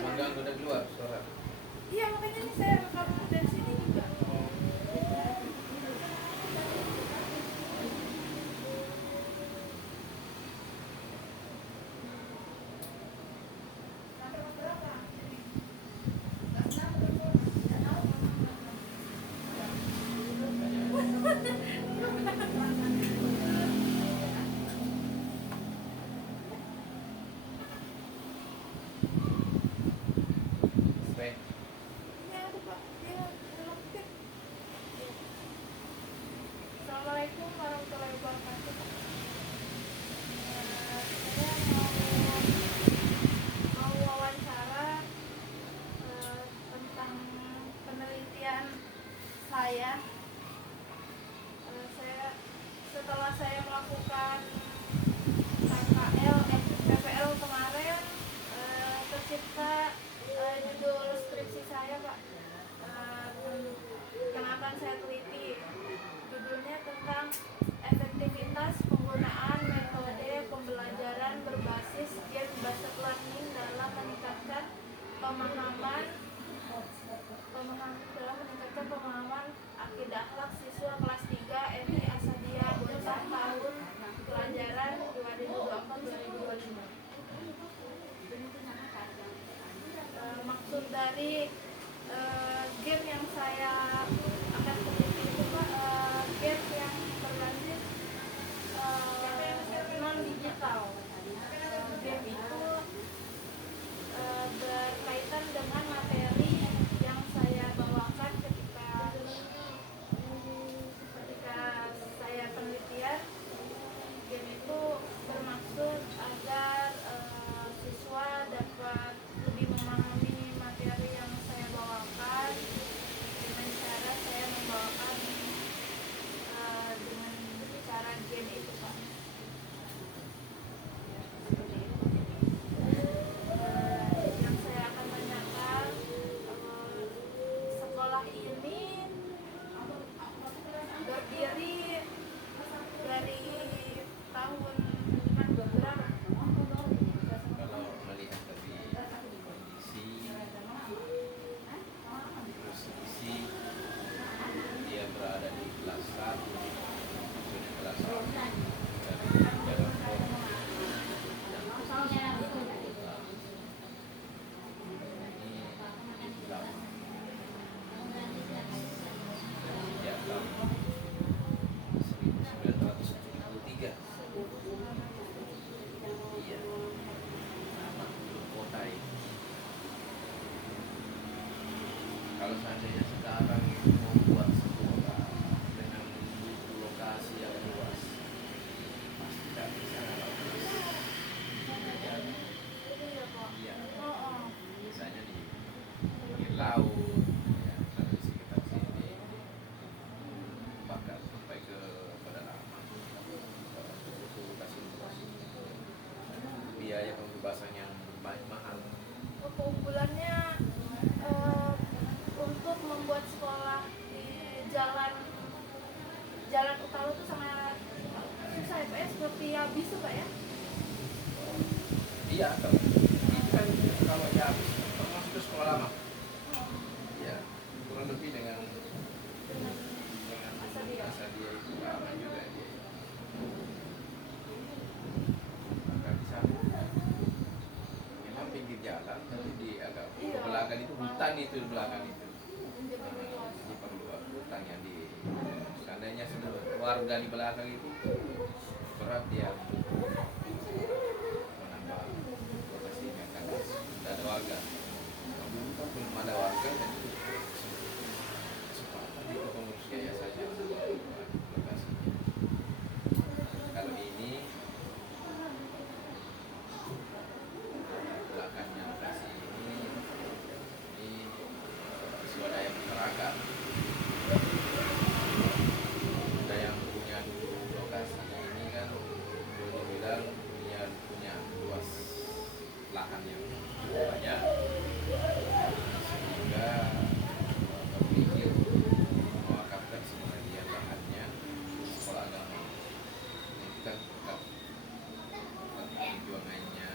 mengganggu dari luar suara. Iya, makanya ini saya rekam dari sini juga. Baik. Ini ada Pak, dia ngelempit. Assalamualaikum warahmatullahi wabarakatuh. Saya mau wawancara tentang penelitian saya. Saya setelah saya melakukan PPL kemarin, tercipta judul skripsi saya Pak, yang akan saya teliti. Judulnya tentang efektivitas penggunaan metode pembelajaran berbasis game-based learning dalam meningkatkan pemahaman akidah akhlak siswa kelas 3 MI Asadia Bocah tahun pelajaran 2024-2025. Maksud dari game yang saya akan teliti itu Pak, game yang berbasis non digital. Game itu berkaitan dengan materi yang saya bawakan ketika saya penelitian. Game itu bermaksud agar siswa dapat lebih memahami materi yang saya bawakan dengan cara saya membawakan dengan cara game itu Pak. Yang saya akan tanyakan, sekolah ini berdiri dari tahun berapa? Kalau melihat dari posisi dia berada di kelas 1, maksudnya kelas 1 dari dalam form dan posisi juga ini Islam sejak tahun 1973. Iya, nama kota ini. Kalau seandainya sekarang itu membuat sekolah dengan lokasi yang luas, pasti tidak bisa habis. Iya Pak. Iya, Oh. misalnya di pinggir laut, ya, kalau di sekitar sini, bahkan sampai ke pedalaman, itu kasih luas. Biaya pembebasan yang baik mahal. Keunggulannya untuk membuat sekolah di jalan utara itu sangat susah ya Pak ya, seperti habis tuh Pak ya. Iya, kalau itu kan kalau ya habis termasuk ke sekolah mah. Ya, kurang lebih dengan masa dia itu aman juga dia. Maka di sana memang pinggir jalan, tapi di agak ke belakang itu hutan itu di belakang itu. Diperluas hutan yang di seandainya sudah warga di belakang itu berat dia menambah lokasinya kan sudah ada warga. Dulu kan belum ada warga dan itu kesempatan itu pengurus yayasannya untuk lokasinya. Kalau ini belakangnya lokasi ini swadaya masyarakat. Ada yang punya lokasi ini kan boleh dibilang punya luas lahan yang cukup banyak, sehingga berpikir mewakafkan sebagian lahannya sekolah agama. Itu kan perjuangannya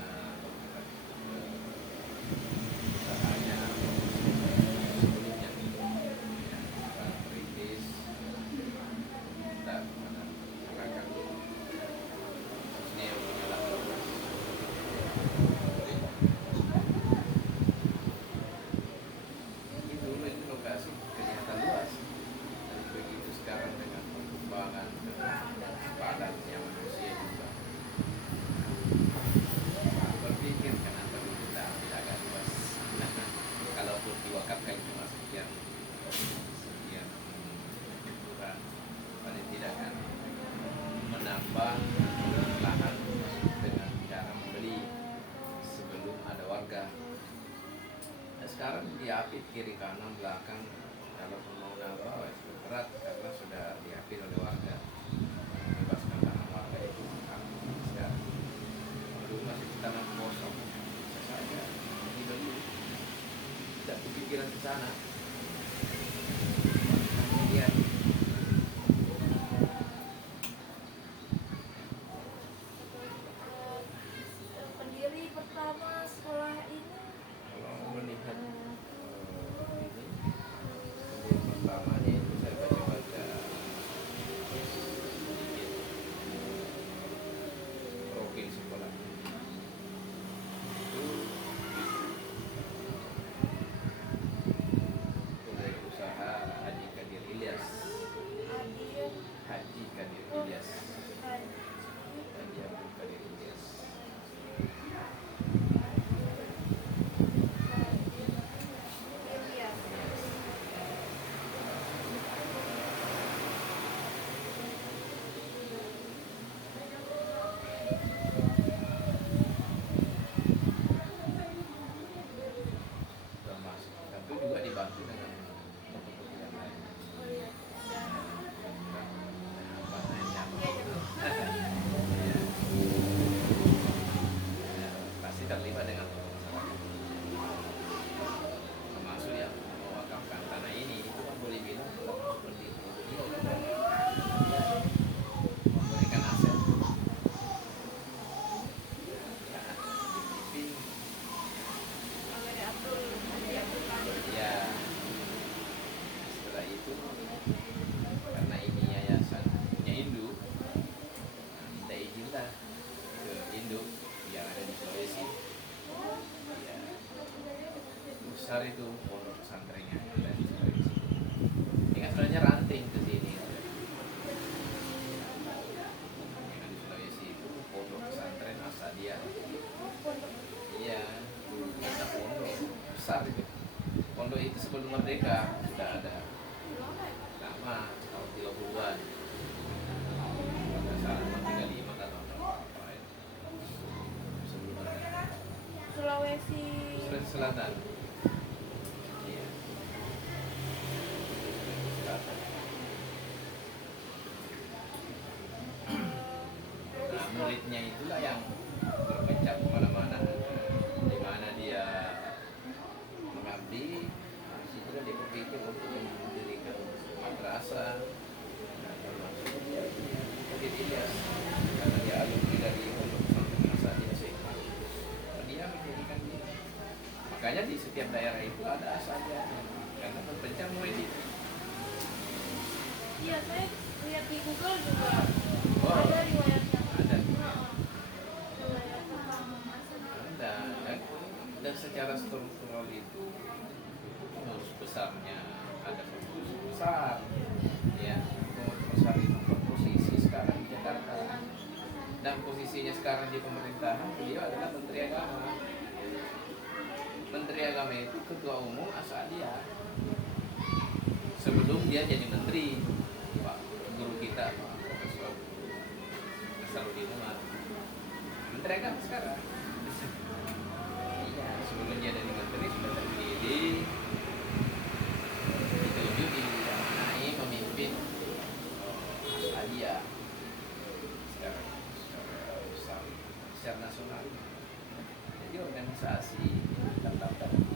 sekarang diapit kiri kanan belakang, kalau mau nambah wes berat karena sudah diapit oleh warga, bebaskan tanah warga itu kami sekarang. Dulu masih di tanah kosong, bisa saja dibeli, tidak kepikiran ke sana. Kemudian pendiri pertama sekolah ini kalau melihat ini pendiri pertamanya itu saya baca-baca sedikit profil sekolah itu oleh usaha Haji Kadir Ilyas. Adil Haji Kadir Ilyas. Haji Abdul Kadir Ilyas. Ilyas. Termasuk tentu juga dibantu dengan tokoh-tokoh yang lain. Oh iya. Apa namanya? Iya, Ya, pasti terlibat dengan tokoh masyarakat. Termasuk yang mewakafkan tanah ini itu kan boleh bilang seperti itu. Dia juga memberikan aset. Ya, dipimpin. Namanya Abdul Kadir. Ya, setelah itu karena ini yayasan punya induk, minta izin lah ke induk yang ada di Sulawesi. Ya, besar itu pondok pesantrennya ada di Sulawesi. Ini kan sebenarnya ranting ke sini. Yang ada di Sulawesi itu pondok pesantren Asadia. Iya, ada pondok besar itu. Pondok itu sebelum merdeka sudah ada. Lama, tahun 30-an. Kalau nggak salah, tahun 35 atau apa itu. Sebelum merdeka. Sulawesi. Sulawesi Selatan. Iya. Selatan. Nah, muridnya itulah yang berpecah kemana-mana. Di mana dia mengabdi, nah, situlah dia berpikir untuk mendirikan madrasah. Nah, termasuk Kadir Ilyas, karena dia alumni dari Pondok Pesantren Asadia Seka. Dia mendirikan dia. Makanya di setiap daerah itu ada Asadia, karena berpecah murid itu. Iya, saya lihat di Google juga Oh, ada riwayatnya. ada. Riwayat pertama Asadia. Dan secara struktural itu pengurus besarnya ada pengurus besar, ya pengurus besar itu berposisi sekarang di Jakarta dan posisinya sekarang di pemerintahan beliau adalah Menteri Agama. Menteri Agama itu ketua umum Asadia sebelum dia jadi menteri, Pak guru kita Pak Profesor Nasaruddin Umar, Menteri Agama sekarang. Iya, sebelum dia jadi menteri sudah terpilih, ditunjuk diamanai memimpin Asadia secara besar, secara nasional. Jadi organisasi terdaftar di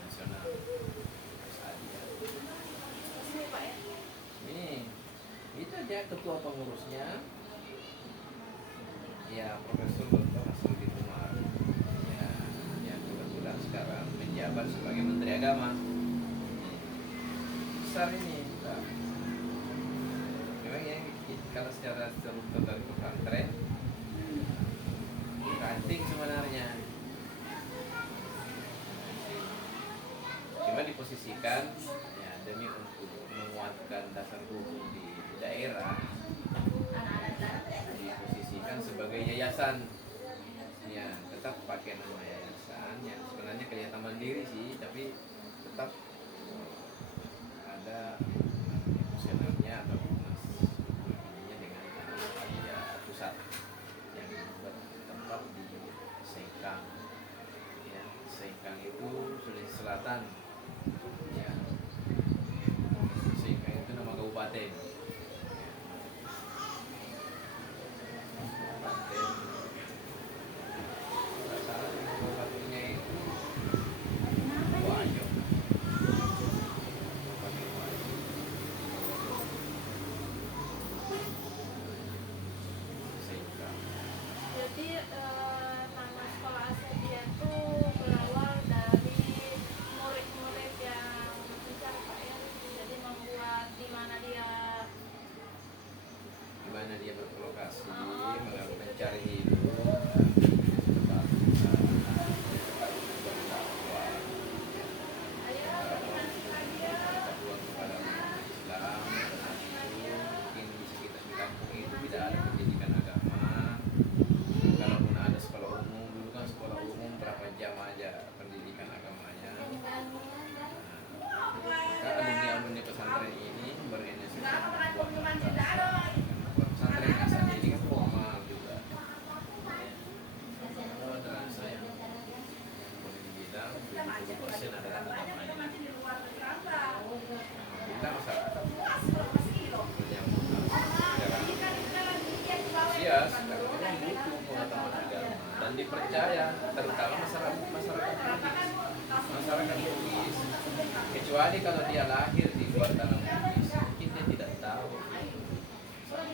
nasional Asadia. Sini Pak ya. Ini itu aja ketua pengurusnya, ya Profesor Dr. Nasaruddin Umar, ya, yang kebetulan sekarang menjabat sebagai Menteri Agama. Besar ini, Pak. Memang yang kalau secara struktur dari pesantren ranting sebenarnya, cuma diposisikan ya demi untuk menguatkan dasar hukum di daerah, diposisikan sebagai yayasan, ya tetap pakai nama yayasan yang sebenarnya kelihatan mandiri sih, tapi tetap ada fungsionalnya atau ininya dengan Asadia pusat yang bertempat di Sengkang, ya Sengkang Selatan. Ya. Singka itu nama kabupaten. Kabupaten. Nggak salah nama kabupatennya itu Wajo. Kabupaten Wajo. Singka. Jadi nama sekolah Asadia itu berawal dari murid-murid yang mencari Pak ya. Jadi membuat di mana dia Berlokasi melakukan mencari hidup tempat berdakwah peluang kepada umat Islam. Itu mungkin di sekitar di kampung itu tidak ada pendidikan agama. Kalaupun ada sekolah umum, dulu kan sekolah umum berapa jam aja pendidikan agamanya. Maka alumni pesantren ini berinisiatif membuat pesantren asalnya ini kan formal juga. Kalau terasa yang boleh dibilang 70% adalah agamanya. Kita masyarakat menyambut ajaran antusias karena memang butuh pengetahuan agama dan dipercaya, terutama masyarakat Bugis. Kecuali kalau dia lahir di luar tanah Bugis, mungkin dia tidak tahu. Jadi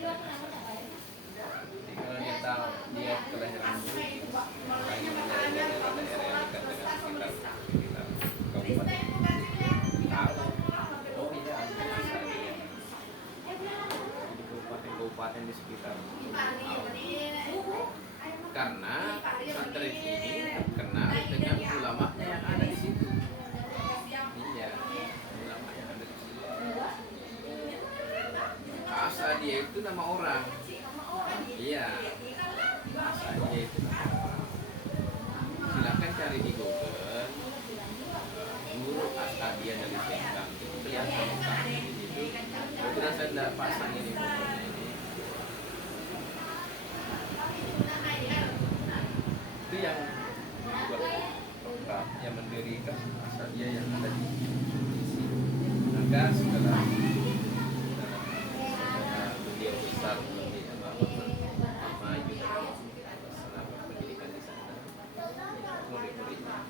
kalau dia tahu dia kelahiran Bugis, lagi dari daerah yang dekat dengan sekitar kabupaten, tahu. Oh iya, bisa dia di kabupaten di sekitar. Karena pesantren ini terkenal dengan ulamanya yang ada di situ. Iya, ulama yang ada di situ. Asadia itu nama orang. Iya, Asadia itu nama orang. Silakan cari di Google. Guru Asadia dari Sengkang itu kelihatan mukanya di situ. Kebetulan saya tidak pasang ini fotonya ini. Itu yang membuat program yang mendirikan Asadia yang ada di sini. Maka setelah beliau besar lebih maju selama pendidikan di sana, murid-muridnya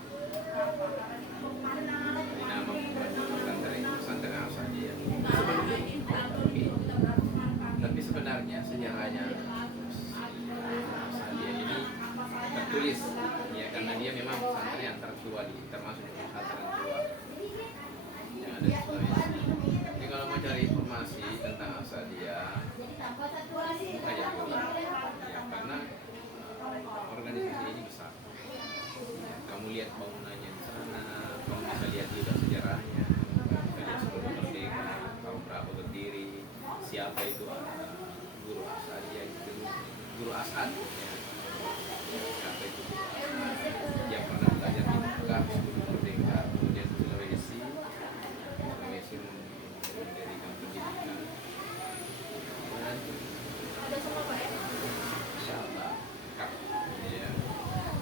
nama pesantren Asadia. Tapi sebenarnya sejarahnya Asadia ini tertulis ya karena dia memang pesantren yang tertua termasuk pesantren tua yang ada di Sulawesi. Jadi kalau mau cari informasi tentang Asadia buka aja Google ya karena organisasi ini besar. Kamu lihat bangunannya di sana, kamu bisa lihat juga sejarahnya, bisa lihat sebelum merdeka, tahun berapa berdiri, siapa itu guru Asadia itu guru Asad ya. Siapa itu guru Asad yang pernah belajar di Mekah sebelum merdeka, kemudian di Sulawesi mendirikan pendidikan dan ada semua Pak ya. insyaallah lengkap ya.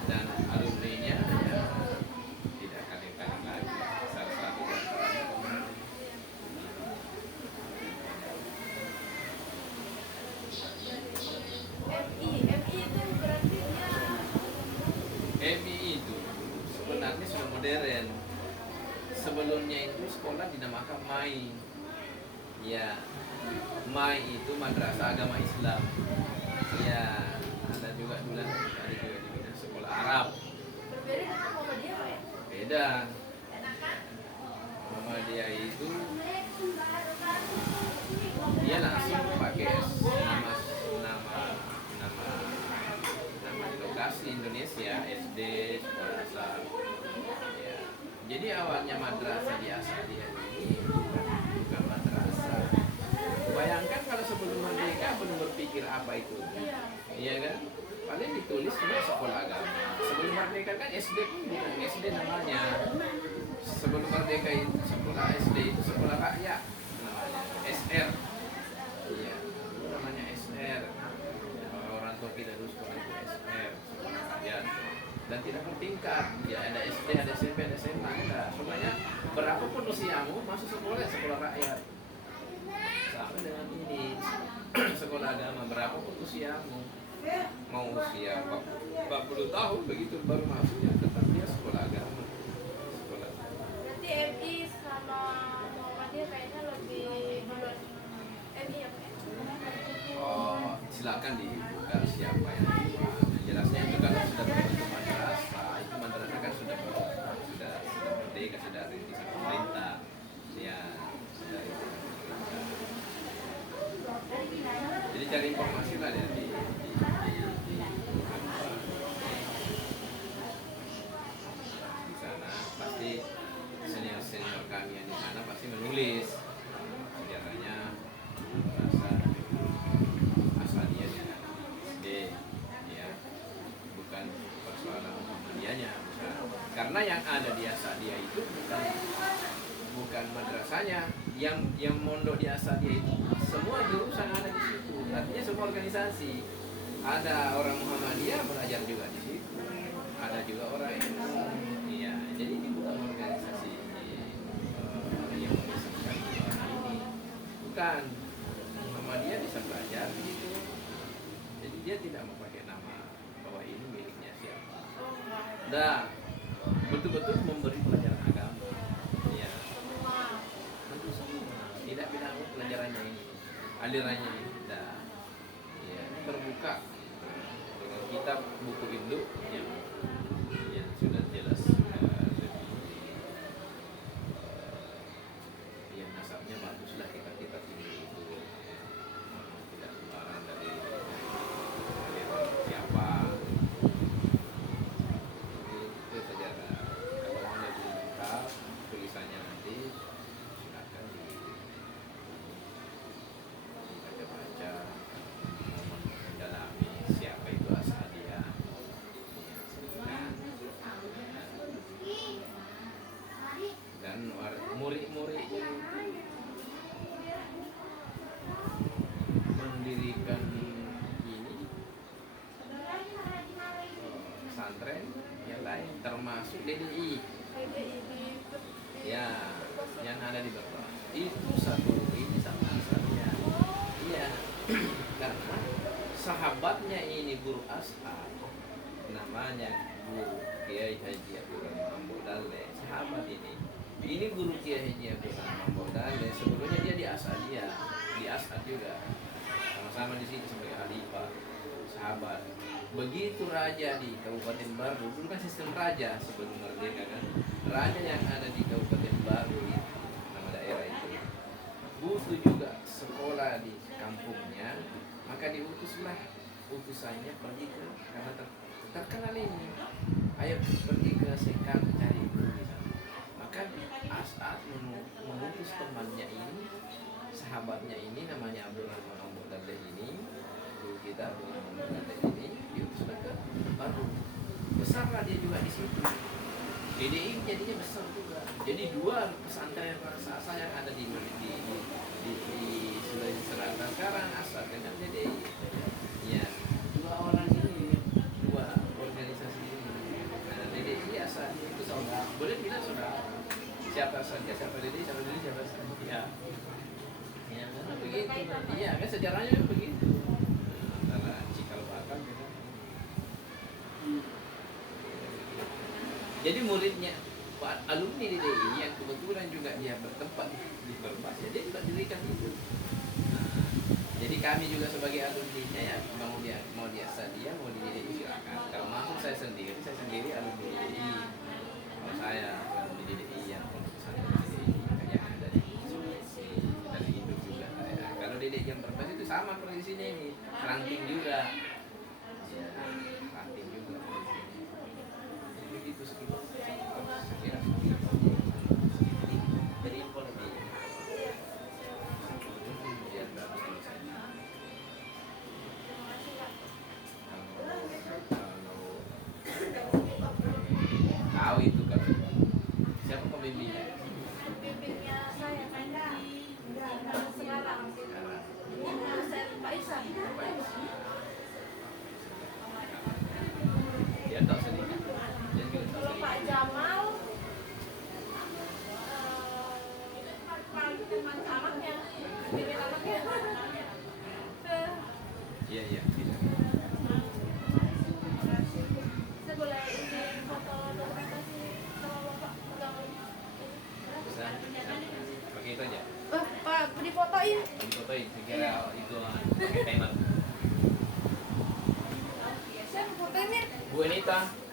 Dan alumninya ya tidak kadang-kadang lagi salah satu di antaranya MI itu berarti dia MI itu sebenarnya sudah modern. Sebelumnya itu sekolah dinamakan MAI. Ya, MAI itu Madrasah Agama Islam. Ya, ada juga di Mina sekolah Arab. berbeda dengan Muhammadiyah Pak ya. Beda. Muhammadiyah itu dia langsung pakai nama di lokasi Indonesia SD sekolah asal. Ya. Jadi awalnya madrasah di Asadia ini bukan madrasah. Bayangkan kalau sebelum merdeka belum berpikir apa itu, iya kan? Paling ditulis cuma sekolah agama. Sebelum merdeka kan SD pun bukan SD namanya. Sebelum merdeka itu sekolah SD itu sekolah rakyat namanya SR. Iya, itu namanya SR. Orang tua kita dulu sekolah itu SR, sekolah rakyat. dan tidak bertingkat. Ya ada SD, ada SMP, ada SMA, enggak. Semuanya berapapun usiamu masuk sekolah rakyat. Sama dengan ini sekolah agama, berapapun usiamu, mau usia 40 tahun begitu baru masuknya, tetap dia sekolah agama. Sekolah. Berarti MI sama Muhammadiyah kayaknya lebih duluan MI ya Pak? Oh, silakan dibuka siapa yang jelasnya itu kalau sudah berbentuk madrasah, itu madrasah kan sudah merdeka, sudah rintisan pemerintah, ya sudah itu pemerintah. Jadi cari informasi lah ya di sana, pasti senior kami yang di sana pasti menulis sejarahnya merasa asalnya SD, ya bukan persoalan Muhammadiyahnya, karena yang ada di Asadia itu bukan madrasahnya, yang mondok di Asadia itu semua jurusan ada di situ, artinya semua organisasi. Ada orang Muhammadiyah belajar juga di situ, ada juga orang yang iya, jadi itu bukan organisasi yang memisahkan ini, bukan. Muhammadiyah bisa belajar di situ, jadi dia tidak mau pakai nama bahwa ini miliknya siapa. Nah, betul-betul memberi pelajaran agama, ya. Tentu semua, tidak bidang pelajarannya ini, alirannya ini, nah, ya, terbuka dengan kitab buku induk yang sudah jelas, lebih yang nasabnya baguslah kitab-kitab ini itu, tidak sembarang dari siapa. Itu sejarah. Kalau mau lebih lengkap tulisannya nanti silakan dibaca-baca, mendalami siapa itu Asadia. Dan murid-muridnya mendirikan ini pesantren yang lain termasuk DDI ya yang ada di bawah itu satu ini sama asalnya, iya. Karena sahabatnya ini guru Ash'ar, namanya guru Kiai Haji Abdurrahman Ambo Dalle, sahabat ini guru Kiai Haji Abdurrahman Ambo Dalle. Sebelumnya dia di Asadia, di Ash'ar juga, sama-sama di situ sebagai khalifah, sahabat. Begitu raja di Kabupaten Baru, dulu kan sistem raja sebelum merdeka kan, raja yang ada di Kabupaten Baru nama daerah itu butuh juga sekolah di kampungnya, maka diutuslah utusannya pergi ke, karena terkenal ini, ayo pergi ke Sekang cari guru di sana. Maka Ash'ar mengutus temannya ini, sahabatnya ini namanya Abdurrahman Ambo Dalle ini, guru kita Abdurrahman Ambo Dalle ini diutuslah ke Baru. Besarlah dia juga di situ. DDI jadinya besar juga. Jadi dua pesantren raksasa yang ada di Sulawesi Selatan sekarang Ash'ar dengan DDI. Ya, dua orang ini, dua organisasi ini. Nah, DDI Ash'ar itu saudara. Boleh bilang saudara. Siapa saja, siapa DDI, siapa DDI, siapa saja. Ya. Ya, karena begitu. Iya, kan sejarahnya begitu. Antara cikal bakal dengan jadi muridnya alumni DDI yang kebetulan juga dia bertempat di Perbas, ya dia juga dirikan itu. Nah, jadi kami juga sebagai alumninya ya mau dia Asadia, mau di DDI silakan. Kalau masuk saya sendiri alumni DDI. Kalau saya alumni DDI yang pesantren DDI yang ada di Sulawesi, dari Indo juga saya. Kalau DDI yang Perbas itu sama posisinya ini, ranting juga. Ya, ranting juga posisinya. Begitu sekitar. Jadi info lebih biar bagus tulisannya. Tahu itu kan siapa pembimbingnya? Pembimbingnya saya kan di sekarang dosen Pak Isan. Dia tahu sendiri. Mikirin anaknya. Iya iya. Gitu. Saya boleh izin foto dokumentasi sama bapak atau Bisa. Pakai itu aja. Pak, difotoin. Difotoin. Saya kira itu pakai timer. Saya fotoinnya. Bu Anita.